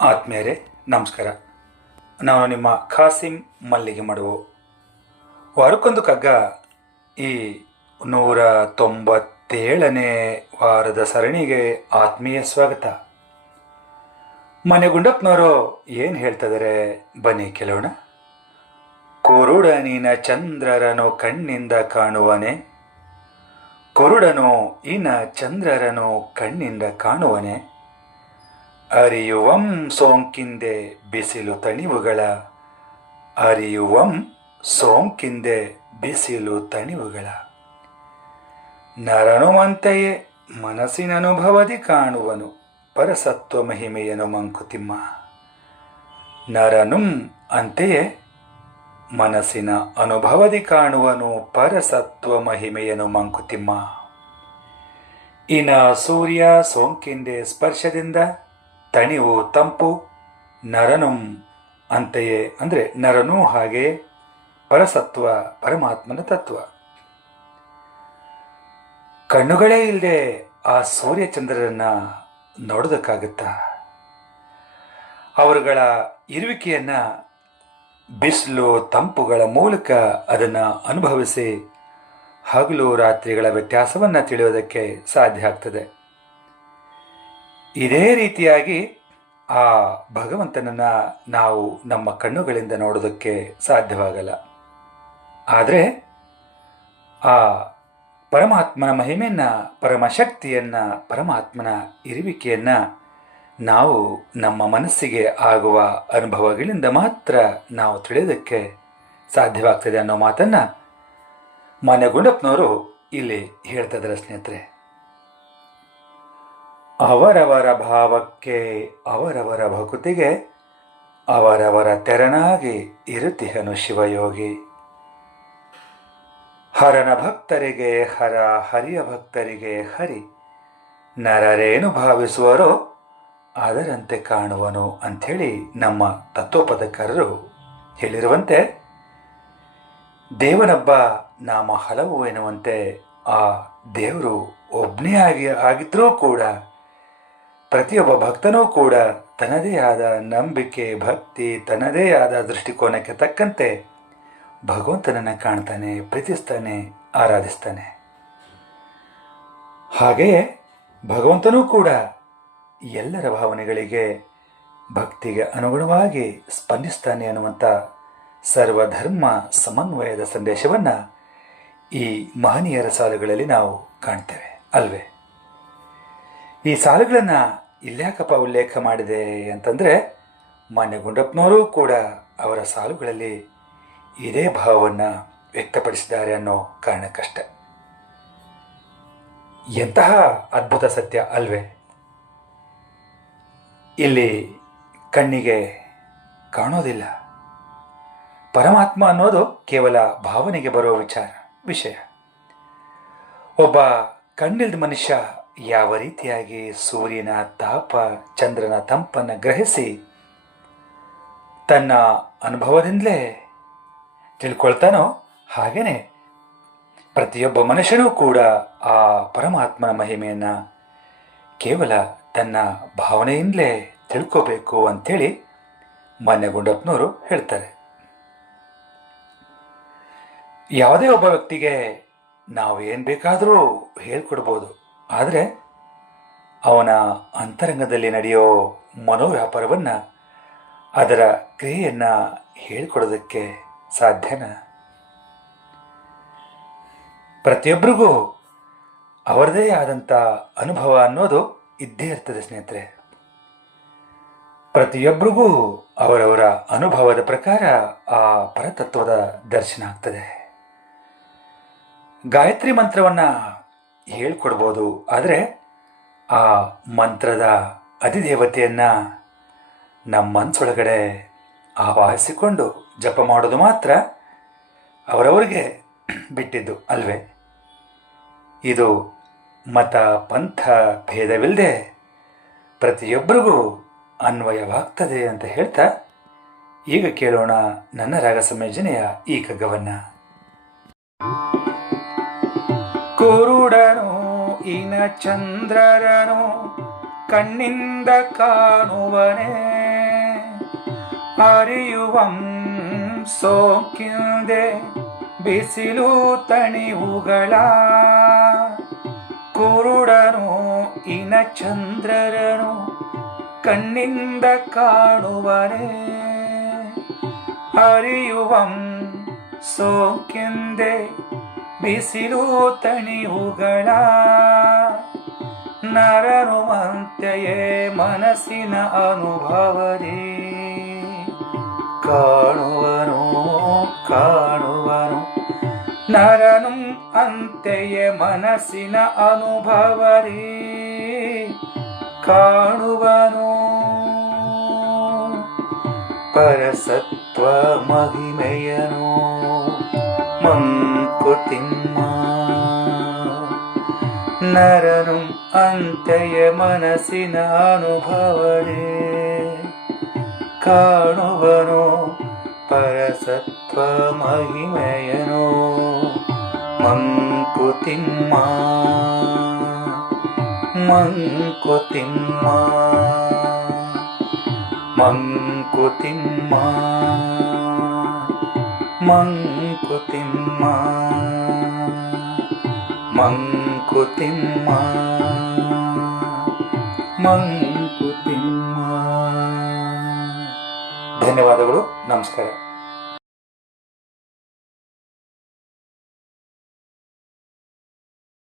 ಆತ್ಮೀಯರೇ ನಮಸ್ಕಾರ. ನಾನು ನಿಮ್ಮ ಖಾಸಿಂ ಮಲ್ಲಿಗೆ ಮಡುವು. ವಾರಕ್ಕೊಂದು ಕಗ್ಗ ಈ 197ನೇ ವಾರದ ಸರಣಿಗೆ ಆತ್ಮೀಯ ಸ್ವಾಗತ. ಮನೆ ಗುಂಡಪ್ಪನವರು ಏನು ಹೇಳ್ತಿದ್ದಾರೆ ಬನ್ನಿ ಕೇಳೋಣ. ಕುರುಡನಿನ ಚಂದ್ರರನು ಕಣ್ಣಿಂದ ಕಾಣುವನೆ, ಕುರುಡನು ಇನ ಚಂದ್ರರನು ಕಣ್ಣಿಂದ ಕಾಣುವನೆ, ಅರಿಯುವಂ ಸೋಂಕಿಂದೆ ಬಿಸಿಲು ತಣಿವುಗಳ, ಅರಿಯುವಂ ಸೋಂಕಿಂದೆ ಬಿಸಿಲು ತಣಿವುಗಳ, ನರನುವಂತೆಯೇ ಮನಸ್ಸಿನನುಭವದಿ ಕಾಣುವನು ಪರಸತ್ವ ಮಹಿಮೆಯನು ಮಂಕುತಿಮ್ಮ. ನರನುಂ ಅಂತೆಯೇ ಮನಸ್ಸಿನ ಅನುಭವದಿ ಕಾಣುವನು ಪರಸತ್ವ ಮಹಿಮೆಯನು ಮಂಕುತಿಮ್ಮ. ಇನ ಸೂರ್ಯ ಸೋಂಕಿಂದೆ ಸ್ಪರ್ಶದಿಂದ ತಣಿವು ತಂಪು, ನರನುಂ ಅಂತೆಯೇ ಅಂದರೆ ನರನೂ ಹಾಗೆ ಪರಸತ್ವ ಪರಮಾತ್ಮನ ತತ್ವ. ಕಣ್ಣುಗಳೇ ಇಲ್ಲದೆ ಆ ಸೂರ್ಯಚಂದ್ರರನ್ನ ನೋಡೋದಕ್ಕಾಗುತ್ತಾ? ಅವರುಗಳ ಇರುವಿಕೆಯನ್ನ ಬಿಸಿಲು ತಂಪುಗಳ ಮೂಲಕ ಅದನ್ನು ಅನುಭವಿಸಿ ಹಗಲು ರಾತ್ರಿಗಳ ವ್ಯತ್ಯಾಸವನ್ನು ತಿಳಿಯೋದಕ್ಕೆ ಸಾಧ್ಯ ಆಗ್ತದೆ. ಇದೇ ರೀತಿಯಾಗಿ ಆ ಭಗವಂತನನ್ನು ನಾವು ನಮ್ಮ ಕಣ್ಣುಗಳಿಂದ ನೋಡೋದಕ್ಕೆ ಸಾಧ್ಯವಾಗಲ್ಲ. ಆದರೆ ಆ ಪರಮಾತ್ಮನ ಮಹಿಮೆಯನ್ನು, ಪರಮಶಕ್ತಿಯನ್ನು, ಪರಮಾತ್ಮನ ಇರುವಿಕೆಯನ್ನು ನಾವು ನಮ್ಮ ಮನಸ್ಸಿಗೆ ಆಗುವ ಅನುಭವಗಳಿಂದ ಮಾತ್ರ ನಾವು ತಿಳಿಯೋದಕ್ಕೆ ಸಾಧ್ಯವಾಗ್ತದೆ ಅನ್ನೋ ಮಾತನ್ನು ಮಾನ್ಯ ಗುಂಡಪ್ಪನವರು ಇಲ್ಲಿ ಹೇಳ್ತಿದ್ದಾರೆ ಸ್ನೇಹಿತರೆ. ಅವರವರ ಭಾವಕ್ಕೆ ಅವರವರ ಭಕುತಿಗೆ ಅವರವರ ತೆರನಾಗಿ ಇರುತಿಹನು ಶಿವಯೋಗಿ. ಹರನ ಭಕ್ತರಿಗೆ ಹರ, ಹರಿಯ ಭಕ್ತರಿಗೆ ಹರಿ, ನರರೇನು ಭಾವಿಸುವರೋ ಅದರಂತೆ ಕಾಣುವನು ಅಂಥೇಳಿ ನಮ್ಮ ತತ್ವಪದಕಾರರು ಹೇಳಿರುವಂತೆ, ದೇವನೊಬ್ಬ ನಾಮ ಹಲವು ಎನ್ನುವಂತೆ ಆ ದೇವರು ಒಬ್ಬನೇ ಆಗಿದ್ರೂ ಕೂಡ ಪ್ರತಿಯೊಬ್ಬ ಭಕ್ತನೂ ಕೂಡ ತನ್ನದೇ ಆದ ನಂಬಿಕೆ, ಭಕ್ತಿ, ತನ್ನದೇ ಆದ ದೃಷ್ಟಿಕೋನಕ್ಕೆ ತಕ್ಕಂತೆ ಭಗವಂತನನ್ನು ಕಾಣ್ತಾನೆ, ಪ್ರೀತಿಸ್ತಾನೆ, ಆರಾಧಿಸ್ತಾನೆ. ಹಾಗೆಯೇ ಭಗವಂತನೂ ಕೂಡ ಎಲ್ಲರ ಭಾವನೆಗಳಿಗೆ, ಭಕ್ತಿಗೆ ಅನುಗುಣವಾಗಿ ಸ್ಪಂದಿಸ್ತಾನೆ ಅನ್ನುವಂಥ ಸರ್ವಧರ್ಮ ಸಮನ್ವಯದ ಸಂದೇಶವನ್ನು ಈ ಮಹನೀಯರ ಸಾಲುಗಳಲ್ಲಿ ನಾವು ಕಾಣ್ತೇವೆ ಅಲ್ವೇ? ಈ ಸಾಲುಗಳನ್ನು ಇಲ್ಯಾಕಪ್ಪ ಉಲ್ಲೇಖ ಮಾಡಿದೆ ಅಂತಂದರೆ, ಮಾನ್ಯ ಗುಂಡಪ್ಪನವರು ಕೂಡ ಅವರ ಸಾಲುಗಳಲ್ಲಿ ಇದೇ ಭಾವವನ್ನು ವ್ಯಕ್ತಪಡಿಸಿದ್ದಾರೆ ಅನ್ನೋ ಕಾರಣಕ್ಕಷ್ಟೆ. ಎಂತಹ ಅದ್ಭುತ ಸತ್ಯ ಅಲ್ವೇ? ಇಲ್ಲಿ ಕಣ್ಣಿಗೆ ಕಾಣೋದಿಲ್ಲ. ಪರಮಾತ್ಮ ಅನ್ನೋದು ಕೇವಲ ಭಾವನೆಗೆ ಬರೋ ವಿಷಯ. ಒಬ್ಬ ಕಣ್ಣಿಲ್ದ ಮನುಷ್ಯ ಯಾವ ರೀತಿಯಾಗಿ ಸೂರ್ಯನ ತಾಪ, ಚಂದ್ರನ ತಂಪನ್ನು ಗ್ರಹಿಸಿ ತನ್ನ ಅನುಭವದಿಂದಲೇ ತಿಳ್ಕೊಳ್ತಾನೋ, ಹಾಗೇನೆ ಪ್ರತಿಯೊಬ್ಬ ಮನುಷ್ಯನೂ ಕೂಡ ಆ ಪರಮಾತ್ಮನ ಮಹಿಮೆಯನ್ನು ಕೇವಲ ತನ್ನ ಭಾವನೆಯಿಂದಲೇ ತಿಳ್ಕೋಬೇಕು ಅಂಥೇಳಿ ಮಾನ್ಯ ಗುಂಡಪ್ಪನವರು ಹೇಳ್ತಾರೆ. ಯಾವುದೇ ಒಬ್ಬ ವ್ಯಕ್ತಿಗೆ ನಾವು ಏನು ಬೇಕಾದರೂ ಹೇಳ್ಕೊಡ್ಬೋದು, ಆದರೆ ಅವನ ಅಂತರಂಗದಲ್ಲಿ ನಡೆಯೋ ಮನೋವ್ಯಾಪಾರವನ್ನು, ಅದರ ಕ್ರಿಯೆಯನ್ನು ಹೇಳಿಕೊಡೋದಕ್ಕೆ ಸಾಧ್ಯನಾ? ಪ್ರತಿಯೊಬ್ಬರಿಗೂ ಅವರದೇ ಆದಂಥ ಅನುಭವ ಅನ್ನೋದು ಇದ್ದೇ ಇರ್ತದೆ ಸ್ನೇಹಿತರೆ. ಪ್ರತಿಯೊಬ್ಬರಿಗೂ ಅವರವರ ಅನುಭವದ ಪ್ರಕಾರ ಆ ಪರತತ್ವದ ದರ್ಶನ ಆಗ್ತದೆ. ಗಾಯತ್ರಿ ಮಂತ್ರವನ್ನು ಹೇಳ್ಕೊಡ್ಬೋದು, ಆದರೆ ಆ ಮಂತ್ರದ ಅಧಿದೇವತೆಯನ್ನು ನಮ್ಮ ಮನಸ್ಸೊಳಗಡೆ ಆವಾಹಿಸಿಕೊಂಡು ಜಪ ಮಾಡೋದು ಮಾತ್ರ ಅವರವರಿಗೆ ಬಿಟ್ಟಿದ್ದು ಅಲ್ವೇ? ಇದು ಮತ ಪಂಥ ಭೇದವಿಲ್ಲದೆ ಪ್ರತಿಯೊಬ್ಬರಿಗೂ ಅನ್ವಯವಾಗ್ತದೆ ಅಂತ ಹೇಳ್ತಾ ಈಗ ಕೇಳೋಣ ನನ್ನ ರಾಗ ಸಂಯೋಜನೆಯ ಈ ಕಗ್ಗವನ್ನು. ಕುರುಡನು ಇನ ಚಂದ್ರರನು ಕಣ್ಣಿಂದ ಕಾಣುವನೇ, ಅರಿಯುವಂ ಸೋಕಿಂದೆ ಬಿಸಿಲು ತಣಿವುಗಳ ಕುರುಡನು ಇನ ಚಂದ್ರರನು ಕಣ್ಣಿಂದ ಕಾಣುವರೆ. ಅರಿಯುವಂ ಸೋಕಿಂದೆ ಬಿಸಿಲು ತಣಿವುಗಳ ನರನು ಅಂತೆಯೇ ಮನಸ್ಸಿನ ಅನುಭವರಿ ಕಾಣುವನು ಕಾಣುವನು. ನರನು ಅಂತೆಯೇ ಮನಸ್ಸಿನ ಅನುಭವರಿ ಕಾಣುವನು. ಪರಸತ್ವ ಮಹಿಮೆಯನು ಮಂಕುತಿಮ್ಮ ನರನು ಅಂತೆಯೇ ಮನಸ್ಸಿನ ಅನುಭವರೇ ಕಾಣುವನು. ಪರಸತ್ವ ಮಹಿಮೆಯನು ಮಂಕುತಿಮ್ಮ ಮಂಕುತಿಮ್ಮ ಮಂಕುತಿಮ್ಮ ಮಂಕುತಿಮ್ಮ ಮಂಕುತಿಮ್ಮ ಮಂಕುತಿಮ್ಮ. ಧನ್ಯವಾದಗಳು. ನಮಸ್ಕಾರ.